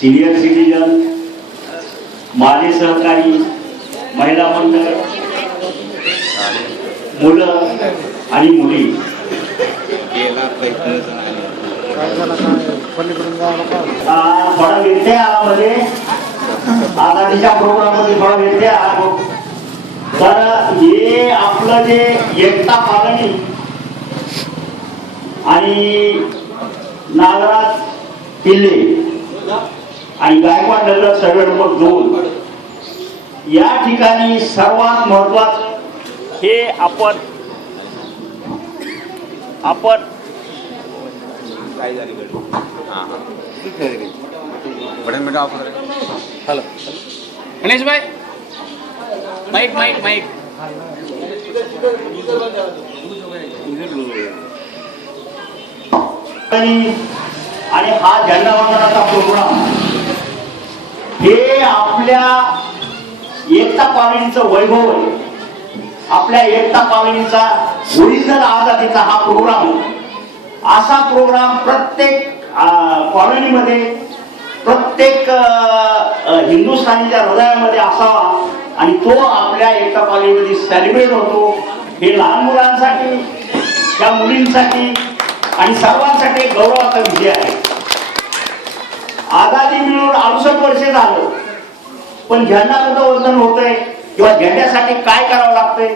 Senior citizen, माजी सहकारी, महिला मंडळ, मुलं आणि मुली थोडा व्यत्यय आला मध्ये आघाडीच्या प्रोग्राम मध्ये थोडा व्यत्यय आला. तर हे आपलं जे एकता पालनी आणि नागराज किल्ले आणि गायकवाड नगर सर्वे नंबर 2 या ठिकाणी सर्वात महत्वाचं हे आपण काय झाली बटन बेटा ऑफ करें. हेलो गणेश भाई माइक माइक माइक आणि हा झेंडावंदनाचा प्रोग्राम हे आपल्या एकता पालनीचं वैभव आहे. आपल्या एकता पालनीचा ओरिजिनल आझादीचा हा प्रोग्राम आहे. असा प्रोग्राम प्रत्येक कॉलनीमध्ये प्रत्येक हिंदुस्थानीच्या हृदयामध्ये असावा आणि तो आपल्या एकता पालनीमध्ये सेलिब्रेट होतो. हे लहान मुलांसाठी, त्या मुलींसाठी आणि सर्वांसाठी एक गौरवाचा विषय आहे. आझादी मिळून 68 वर्षे झालं, पण झेंडा कुठं वंदन होतंय किंवा झेंड्यासाठी काय करावं लागतंय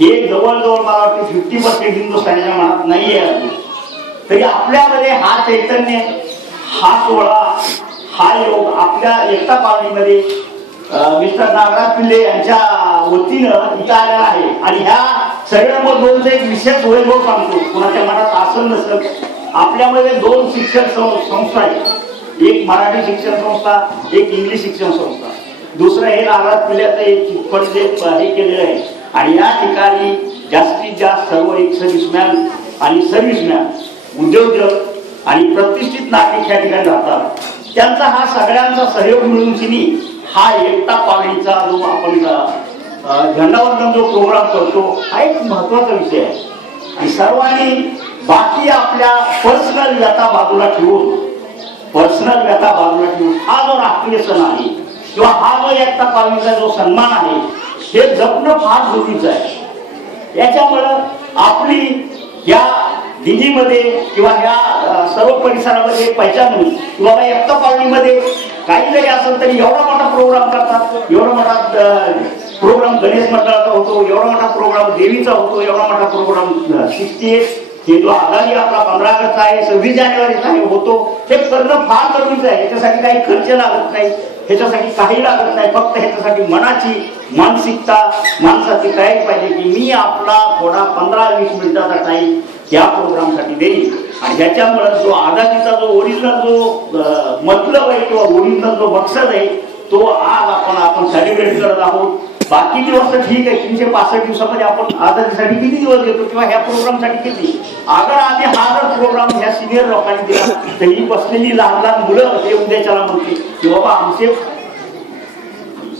हे जवळजवळ मला वाटतं 50% हिंदुस्थानीच्या मनात नाही आहे. तरी आपल्यामध्ये हा चैतन्य, हा सोहळा, हा योग आपल्या एकता पालनीमध्ये मिस्टर नागराज किल्ले यांच्या वतीनं इथं आलेला आहे. आणि ह्या सर्वे नंबर 2चा एक विशेष वैभव सांगतो, कुणाच्या मनात असं नसेल. आपल्यामध्ये 2 शिक्षण संस्था आहेत, एक मराठी शिक्षण संस्था, एक इंग्लिश शिक्षण संस्था. दुसरं हे नागराज किल्ल्याचं एक चिटफंड हे केलेलं आहे. आणि या ठिकाणी जास्तीत जास्त सर्व एक सर्व्हिसमॅन आणि सर्व्हिसमॅन, उद्योजक आणि प्रतिष्ठित नागरिक या ठिकाणी राहतात. त्यांचा हा सगळ्यांचा सहयोग मिळून तिने हा एकता पालनीचा जो आपण झेंडावंदन जो प्रोग्राम करतो हा एक महत्वाचा विषय आहे. आणि सर्वांनी बाकी आपल्या पर्सनल व्यथा बाजूला ठेवून हा जो राष्ट्रीय सण आहे किंवा हा जो एकता पालनीचा जो सन्मान आहे हे जपणं फार जरुरीचं आहे. याच्यामुळं आपली या दिल्लीमध्ये किंवा ह्या सर्व परिसरामध्ये पहिचान होईल की बाबा एकता पालनीमध्ये काही जरी असेल तरी एवढा मोठा प्रोग्राम करतात, एवढा मोठा प्रोग्राम गणेश मंडळाचा होतो, एवढा मोठा प्रोग्राम देवीचा होतो, एवढा मोठा प्रोग्राम 68 हे जो आघाडी आपला 15 ऑगस्ट आहे, 26 जानेवारीचा आहे होतो. हे करणं फार गरजेचं आहे. याच्यासाठी काही खर्च लागत नाही, ह्याच्यासाठी काही लागत नाही. फक्त ह्याच्यासाठी मनाची मानसिकता, माणसाची तयारी पाहिजे की मी आपला थोडा 15-20 मिनिटाचा टाइम या प्रोग्रामसाठी देईल. आणि ह्याच्यामुळे जो आझादीचा जो ओरिजिनल जो मतलब आहे किंवा ओरिजिनल जो मकसद आहे तो आज आपण सेलिब्रेट करत आहोत. बाकी दिवस तर ठीक आहे, 365 दिवसामध्ये आपण आझादीसाठी किती दिवस देतो किंवा ह्या प्रोग्रामसाठी किती. अगर आधी हा जर प्रोग्राम ह्या सिनियर लोकांनी दिला तर ही बसलेली लहान लहान मुलं हे उद्याच्याला म्हणते की बाबा आमचे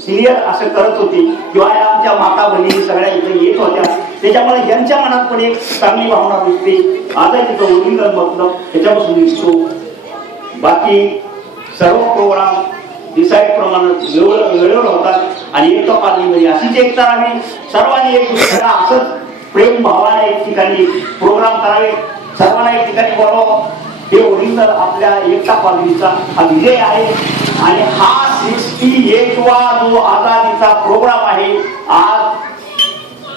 सिनियर असं करत होते किंवा आमच्या माता बहिणी सगळ्या इथे येत होत्या. त्याच्यामुळे यांच्या मनात पण एक चांगली भावना दिसते. आझादीचं ओरिजिनल मतलब ह्याच्यापासून दिसतो. बाकी सर्व प्रोग्राम डिसाईड प्रमाणे वेळेवर होतात आणि एकता पालनीमध्ये अशीच एकता राहावी. सर्वांनी एक दुसऱ्याला असंच प्रेम भावाने एक ठिकाणी प्रोग्राम करावे, सर्वांना एक ठिकाणी बोलावं. हे ओरिजिनल आपल्या एकता पालनीचा हा विजय आहे. आणि हा 68वा जो आझादीचा प्रोग्राम आहे आज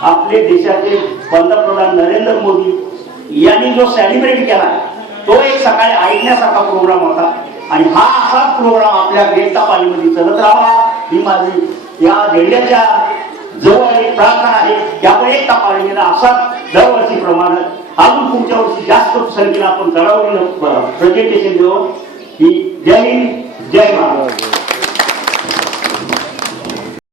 आपले देशाचे पंतप्रधान नरेंद्र मोदी यांनी जो सेलिब्रेट केला तो एक सकाळी ऐकण्यासारखा प्रोग्राम होता. आणि हा असा प्रोग्राम आपल्या एकता पालनीमध्ये चालत राहावा ही माझी या झेंड्याच्या जवळ एक प्रार्थना आहे की आपण एकता पालनीला असाच दरवर्षीप्रमाणे अजून पुढच्या वर्षी जास्त संख्येने आपण चढवलेलं प्रेझेंटेशन देऊ. ही जय हिंद, जय महाराष्ट्र.